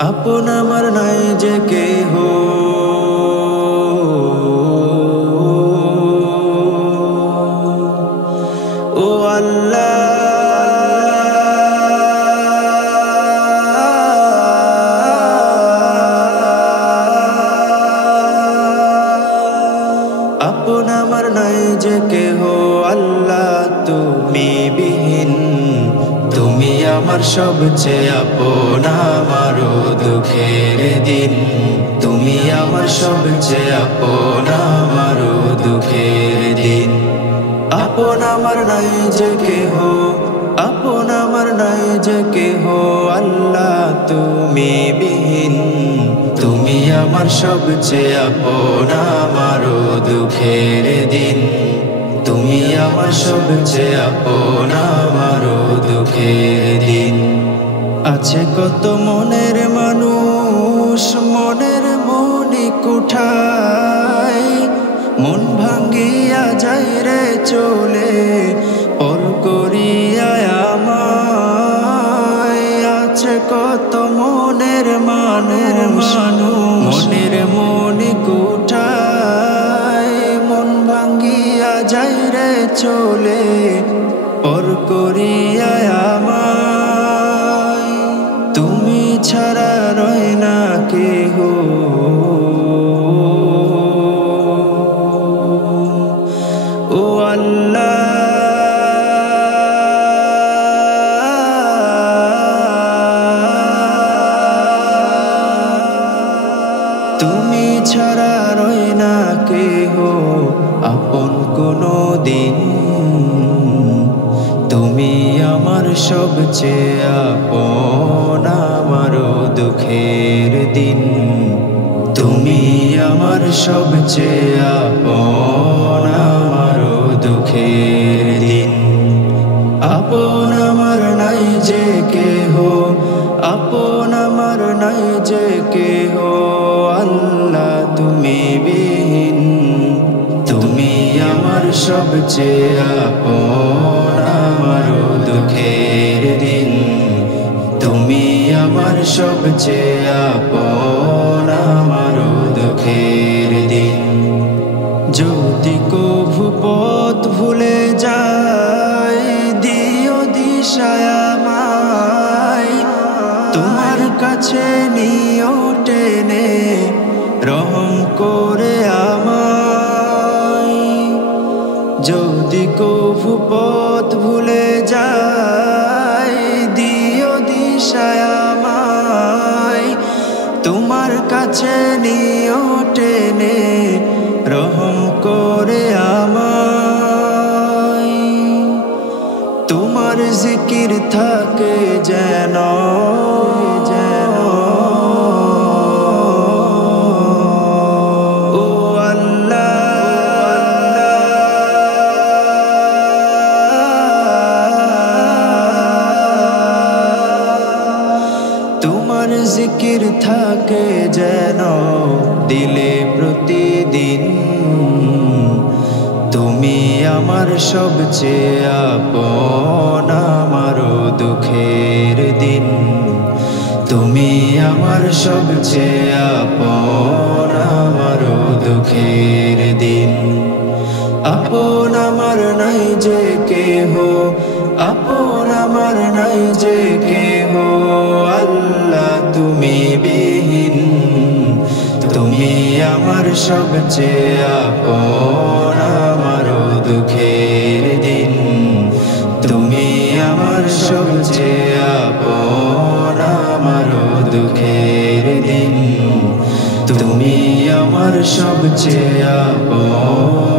আপন আমার নাই যে কেহ, ও আল্লাহ আপন আমার নাই যে কেহ, আল্লাহ তুমি বিহীন, তুমি আমার সবচেয়ে আপন আমার দুঃখের দিন, তুমি আমার সবচেয়ে আপন আমার দুঃখের দিন। আপন আমার নাই যে কেহ, আপন আমার নাই যে কেহ, আল্লাহ তুমি বিহীন, তুমি আমার সবচেয়ে আপন আমার দুঃখের দিন, তুমি আমার সবচেয়ে আপন আমার দুঃখের দিন। আছে কত মনের মানুষ মনের মনি কুঠায়, মন ভাঙ্গিয়া যায় রে চলে পর করিয়া আমায়। আছে কত মনের মানুষ মনের মনি কুঠায়, মন ভাঙ্গিয়া যায় রে চলে পর করিয়া আমায়। তুমি ছাড়া রয় না কেহ, ও আল্লাহ তুমি ছাড়া রয় না কেহ আপন কোনো দিন, তুমি আমার সবচেয়ে আপন আমার দুঃখের দিন, তুমি আমার সবচেয়ে আপন আমার দুঃখের দিন। আপন আমার নাই যে কেহ, আপন আমার নাই যে কেহ, আল্লাহ তুমি বিহীন, তুমি আমার সবচেয়ে আপন আমার দুঃখের দিন, তুমি আমার সবচেয়ে আপন আমার দুঃখের দিন। যদি কভু পথ ভুলে যায় দিও দিশায় আমায়, তোমার কাছে নিও টেনে রহম করে আমায়। যদি কভু পথ ভুলে যায় দিও দিশায় আমায়, তোমার কাছে নিও টেনে রহম করে আমায়। তোমার জিকির থাকে যেন ও আল্লাহ, তোমার জিকির থাকে যেন দিলে প্রতিদিন, তুমি আমার সবচেয়ে আপন আমার দুঃখের দিন, তুমি আমার সবচেয়ে আপন আমার দুঃখের দিন। আপন আমার নাই যে কেহ, আপন আমার নাই যে কেহ, আল্লাহ তুমি বিহীন, তুমি আমার সবচেয়ে আপন আমার দুঃখের দিন, তুমি আমার সবচেয়ে আপন আমার দুঃখের দিন, তুমি আমার সবচেয়ে আপন।